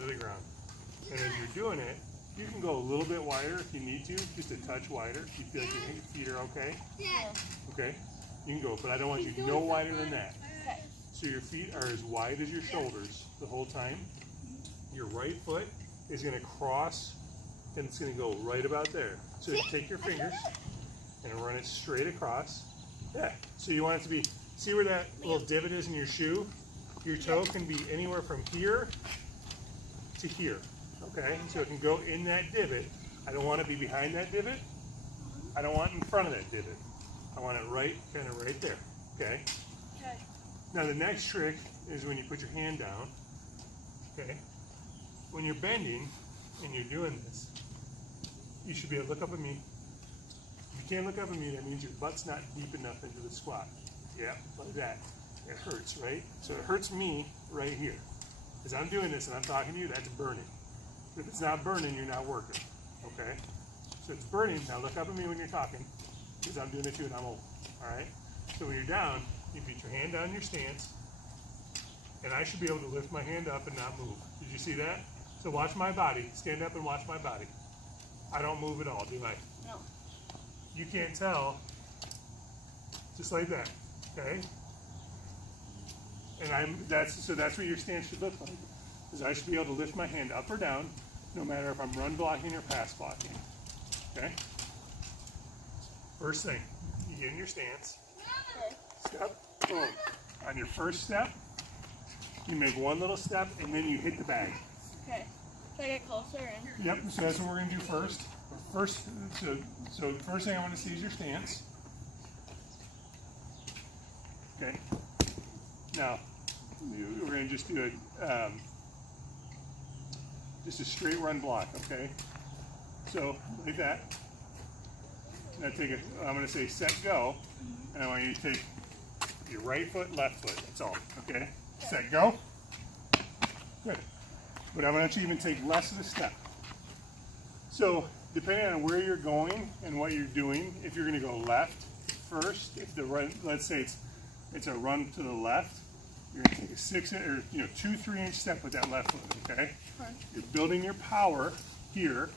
into the ground. And as you're doing it, you can go a little bit wider if you need to, just a touch wider. If you feel like your feet are okay. Yeah. Okay, you can go, but I don't want you no wider than that. Okay. So your feet are as wide as your shoulders the whole time. Your right foot is going to cross, and it's going to go right about there. So you take your fingers and run it straight across. Yeah, so you want it to be, see where that little divot is in your shoe? Your toe can be anywhere from here to here. Okay, so it can go in that divot. I don't want it to be behind that divot. I don't want it in front of that divot. I want it right, kind of right there. Okay? Okay. Now the next trick is when you put your hand down. Okay? When you're bending and you're doing this, you should be able to look up at me. If you can't look up at me, that means your butt's not deep enough into the squat. Yeah, like that. It hurts, right? So it hurts me right here. As I'm doing this and I'm talking to you, that's burning. If it's not burning, you're not working. Okay? So it's burning. Now look up at me when you're talking, because I'm doing it too and I'm old. Alright? So when you're down, you put your hand down in your stance, and I should be able to lift my hand up and not move. Did you see that? So watch my body. Stand up and watch my body. I don't move at all, do I? No. You can't tell. Just like that. Okay? And that's what your stance should look like. Is I should be able to lift my hand up or down, no matter if I'm run blocking or pass blocking. Okay? First thing, you get in your stance. Okay. Step, boom. On your first step, you make one little step and then you hit the bag. Okay. So I get closer and. Yep, so that's what we're gonna do first. So the first thing I want to see is your stance. Okay. Now, we're going to just do just a straight run block, okay? So, like that. Now I'm going to say set go, and I want you to take your right foot, left foot, that's all, okay? Set go. Good. But I want you to even take less of a step. So, depending on where you're going and what you're doing, if you're going to go left first, if the run, let's say it's a run to the left, you're going to take a 2-3 inch step with that left foot, okay? You're building your power here,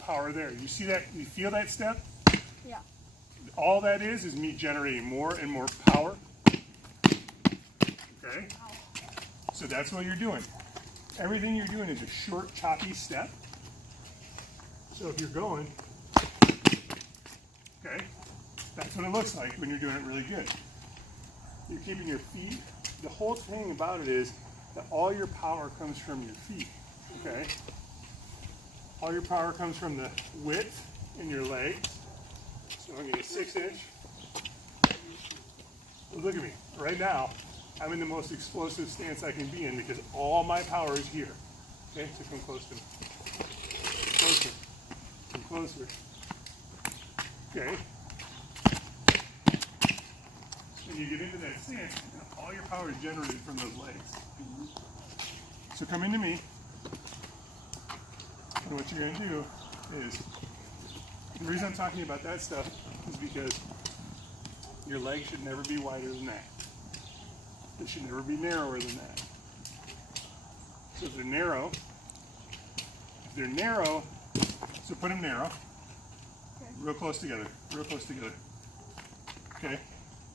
power there. You see that? You feel that step? Yeah. All that is me generating more and more power. Okay? So that's what you're doing. Everything you're doing is a short, choppy step. So if you're going, okay, that's what it looks like when you're doing it really good. You're keeping your feet. The whole thing about it is that all your power comes from your feet, okay? All your power comes from the width in your legs. So I'm getting a 6 inch. Well, look at me. Right now, I'm in the most explosive stance I can be in because all my power is here. Okay, so come close to me. Closer. Come closer. Okay. And you get into that stance, and all your power is generated from those legs. So come into me, and what you're going to do is, the reason I'm talking about that stuff is because your legs should never be wider than that. They should never be narrower than that. So if they're narrow, so put them narrow, real close together, Okay,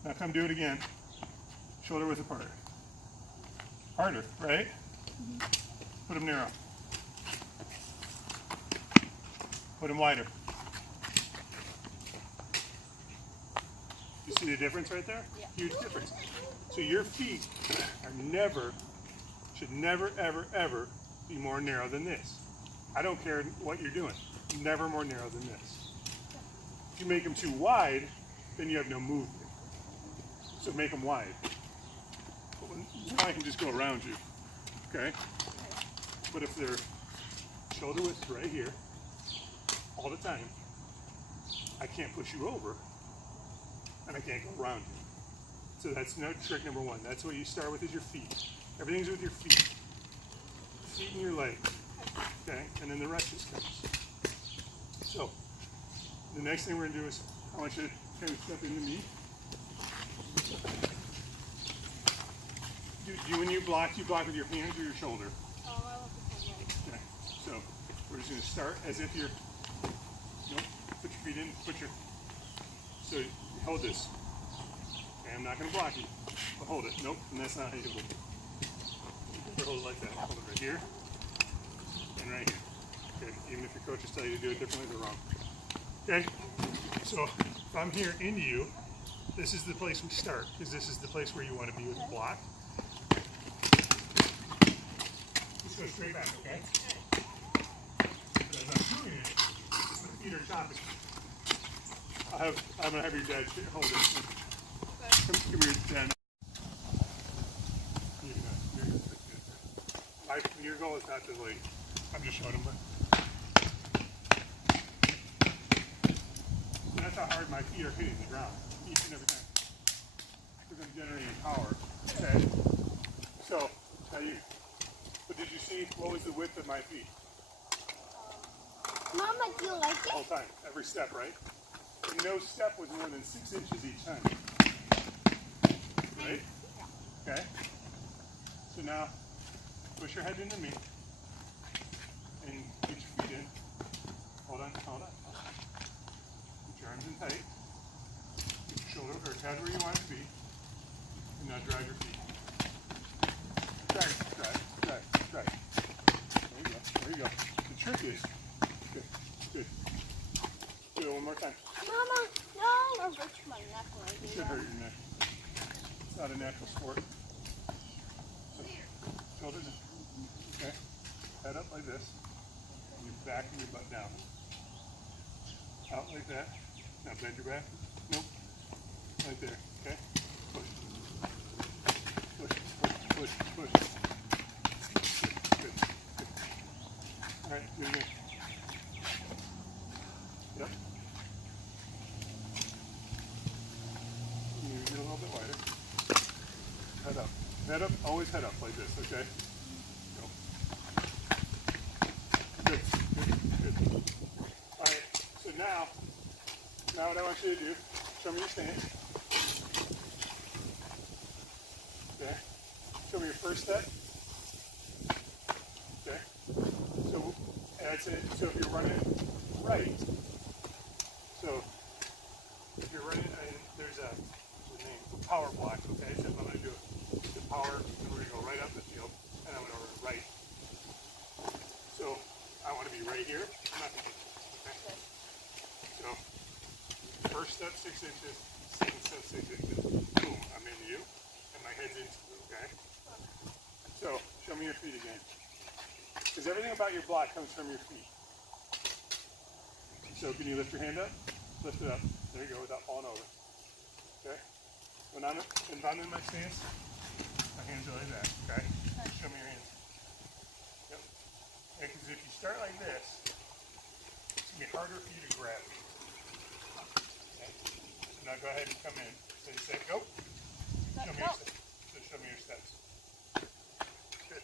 now come do it again, shoulder width apart. Harder, right? Put them narrow. Put them wider. You see the difference right there? Yeah. Huge difference. So your feet should never, ever, ever be more narrow than this. I don't care what you're doing. Never more narrow than this. If you make them too wide, then you have no movement. So make them wide. Now I can just go around you, okay? But if they're shoulder width right here, all the time, I can't push you over, and I can't go around you. So that's trick number one. That's what you start with, is your feet. Everything's with your feet. Feet and your legs, okay? And then the rest just comes. So, the next thing we're gonna do is, I want you to kind of step into me. When you block with your hands or your shoulder? just going to start as if you're, nope, put your feet in, so hold this. Okay, I'm not going to block you, but hold it. Nope, and that's not how you hold it. Hold it like that. Hold it right here and right here. Okay, even if your coaches tell you to do it differently, they're wrong. Okay, so if I'm here into you, this is the place we start, because this is the place where you want to be with the block. Just go straight back, okay? But as I'm doing it, my feet are chopping. I'm going to have your dad hold it. Okay. Come here, Dad. Your goal is not to like, I'm just showing him. And that's how hard my feet are hitting the ground each and every time. Because I'm generating power. Okay. So, but did you see what was the width of my feet? Mama, do you like it? The whole time, every step, right? And no step was more than 6 inches each time. Right? Yeah. Okay. So now, push your head into me and get your feet in. Hold on, hold on. Put your arms in tight. Get your shoulder or head where you want it to be. And now drive your feet. Drive. There you go. The trick is, good. Do it one more time. Mama, no! I'll hurt my neck when I do It should hurt your neck. It's not a natural sport. So, shoulders in. Okay, head up like this, and your back and your butt down. Out like that. Now bend your back. Nope. Right there. Okay. Push. Good. All right. Do it again. Yep. You get a little bit wider. Head up. Head up. Always head up like this. Okay. Good. All right, so now what I want you to do, show me your stance. Okay. Show me your first step. Okay. So that's it. So if you're running right, so if you're running, there's a name, power block. Okay, so I'm going to do the power, and we're going to go right up the field, and I'm going to run right. So I want to be right here. I'm not going to okay? So first step 6 inches, second step 6 inches. Boom, I'm into you, and my head's into you, okay? So show me your feet again. Because everything about your block comes from your feet. So can you lift your hand up? Lift it up. There you go, without falling over. Okay? If I'm in my stance, my hands are like that, okay? Show me your hands. Yep. Because if you start like this, it's going to be harder for you to grab. Okay? So now go ahead and come in. So you say, go. Show me your steps. Good.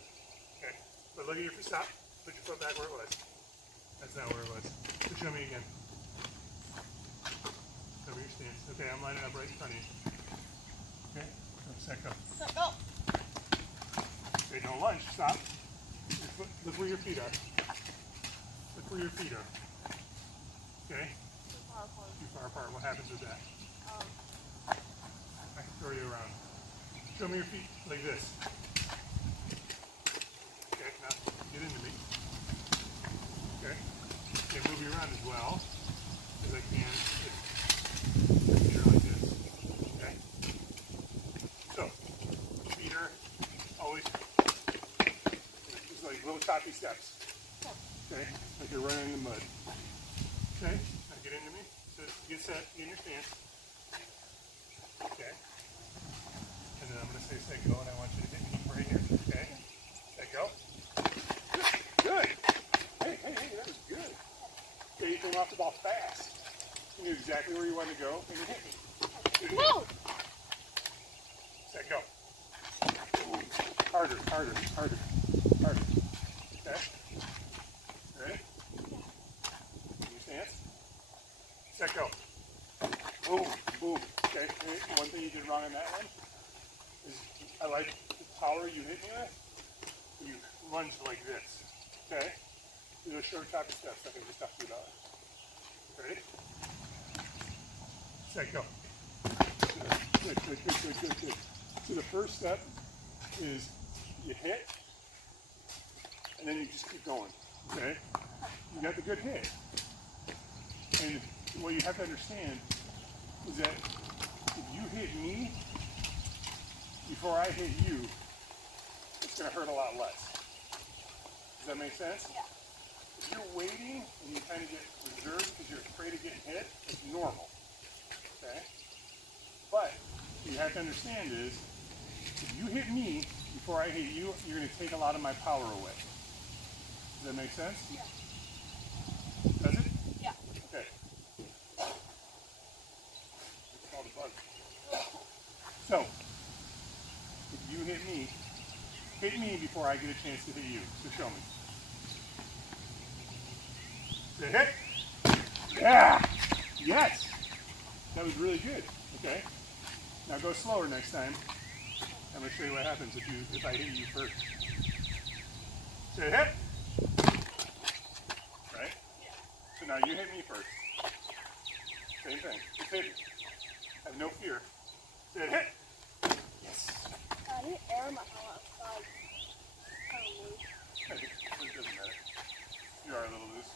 Okay. But look at your foot. Stop. Put your foot back where it was. That's not where it was. So show me again. Show me your stance. Okay, I'm lining up right in front of you. Okay? Set, go. Set, go. Okay, don't lunge. Stop. Look where your feet are. Look where your feet are. Okay? Too far apart. What happens with that? I can throw you around. Show me your feet like this. Okay, now get into me. Okay? Okay, move you around as well as I can. Feet are like this. Okay? So, feet are always just like little choppy steps. Okay? Like you're running in the mud. Okay? Now get into me. So get set, get in your stance. Okay? And then I'm going to say set go, and I want you to hit me right here. Okay? Set go. Good. Hey, that was good. Okay, you came off the ball fast. You knew exactly where you wanted to go, and you hit me. Move! Set go. Harder. Okay? Ready? Your stance. Set go. Boom. Okay, one thing you did wrong on that one is I like the power you hit me with. You lunge like this. Okay? Do those short choppy steps like I just talked to you about. Ready? Set, go. Good, good, good, good, good, good. So the first step is you hit, and then you just keep going, okay? You got the good hit. And what you have to understand is that if you hit me before I hit you, it's going to hurt a lot less. Does that make sense? Yeah. If you're waiting and you kind of get reserved because you're afraid of getting hit, it's normal, okay? But what you have to understand is, if you hit me before I hit you, you're going to take a lot of my power away. Does that make sense? Yeah. Does it? Yeah. Okay. It's called a bug. So, if you hit me before I get a chance to hit you. So show me. Say hit. Yeah. Yes. That was really good. Okay. Now go slower next time. I'm going to show you what happens if I hit you first. Say hit. Right? So now you hit me first. Same thing. Just hit me. Have no fear. Say hit. Yes. I need air in my mouth outside. It doesn't matter. You are a little loose.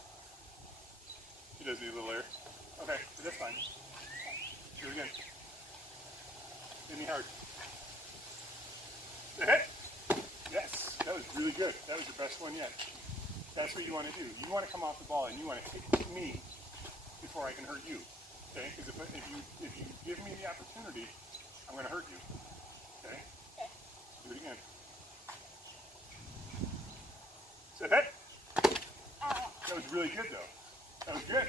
She does need a little air. Okay, but that's fine. Do it again. Hit me hard. Hit. Yes, that was really good. That was the best one yet. That's what you want to do. You want to come off the ball and you want to hit me before I can hurt you. Okay? Because if you give me the opportunity, I'm going to hurt you. Okay? Do it again. So hit. That was really good though. That was good.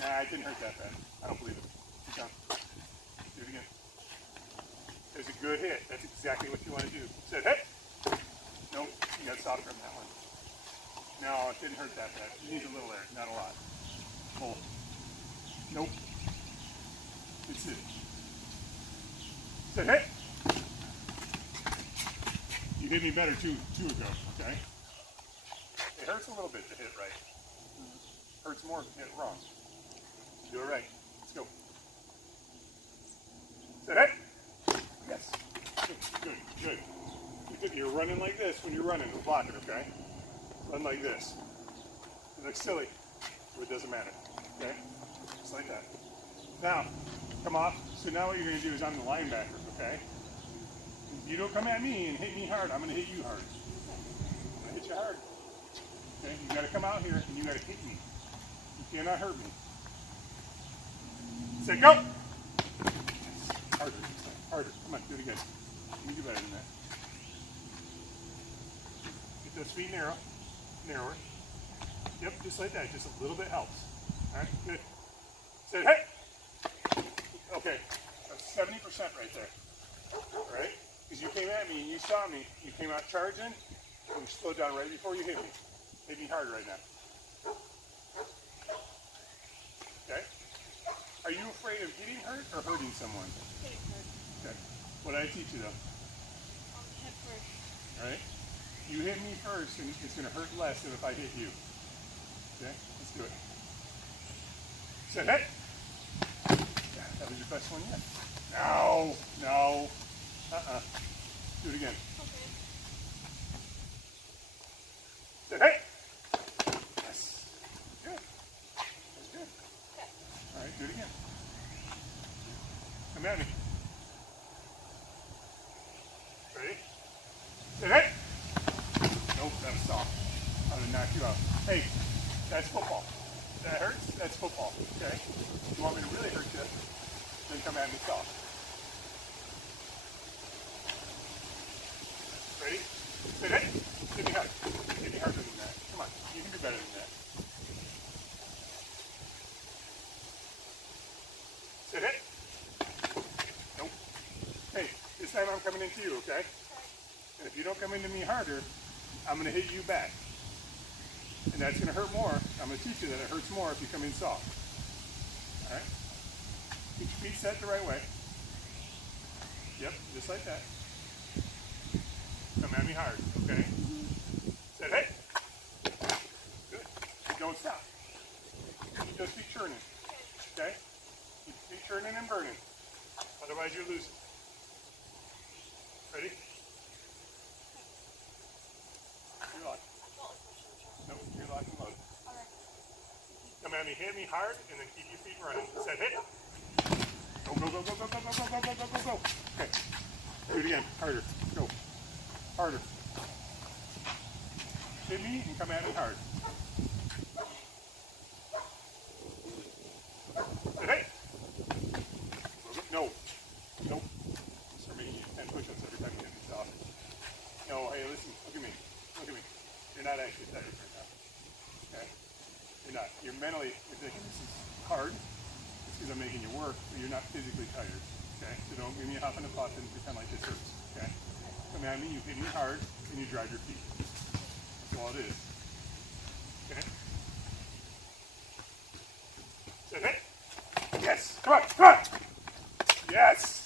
Nah, it didn't hurt that bad. I don't believe it. Keep going. Do it again. There's a good hit. That's exactly what you want to do. Said hit. Nope. You got softer on that one. No, it didn't hurt that bad. You need a little air, not a lot. Pull. Nope. That's it. Said hit. You hit me better two ago, okay? It hurts a little bit to hit right. Hurts more to hit wrong. Do it right. Let's go. Said hit. Yes. Good, good, good. You're running like this when you're running. Block it, okay? Run like this. It looks silly, but it doesn't matter. Okay? Just like that. Now, come off. So now what you're going to do is I'm the linebacker, okay? If you don't come at me and hit me hard, I'm going to hit you hard. I'm going to hit you hard. Okay? You got to come out here and you got to hit me. You cannot hurt me. Say go! Harder. Harder. Come on, do it again. You can do better than that. Get those feet narrow. Narrower. Yep, just like that. Just a little bit helps. Alright, good. Say hey! Okay, that's 70% right there. Alright? Because you came at me and you saw me, you came out charging, and you slowed down right before you hit me. Hit me hard right now. Okay? Are you afraid of getting hurt or hurting someone? Getting hurt. Okay. What did I teach you though? Hit first. Alright? You hit me first and it's going to hurt less than if I hit you. Okay? Let's do it. Say hit! Yeah, that was your best one yet. No! No! Do it again. Okay. Say hit! Yes. Good. That's good. Okay. Alright, do it again. Come at me. Ready? Say hit! Nope, that was soft. I would have knocked you out. Hey, that's football. That hurts? That's football, okay? If you want me to really hurt you, then come at me soft. Ready? Say hit! Hit me hard. Hit me harder than that. Come on, you can do better than that. Say hit! Nope. Hey, this time I'm coming into you, okay? And if you don't come into me harder, I'm going to hit you back. And that's going to hurt more. I'm going to teach you that it hurts more if you come in soft. Alright? Keep your feet set the right way. Yep, just like that. Come at me hard, okay? Set hit. Otherwise you're losing. Ready? You're locked. No, you're locked and loaded. Come at me, hit me hard, and then keep your feet running. Set, hit. Go, go, go, go, go, go, go, go, go, go, go, go. Okay. Do it again. Harder. Go. Harder. Hit me and come at me hard. Set, hey. No. Nope. Start making you 10 push-ups every time you hit me soft. No, hey, listen. Look at me. Look at me. You're not actually tired right now. Okay? You're not. You're mentally thinking this is hard. It's because I'm making you work, but you're not physically tired. Okay? So don't give me a huff and a puff and pretend like this hurts. Okay? Come at me, you hit me hard, and you drive your feet. That's all it is. Okay? Set it. Yes. Come on. Come on. Yes.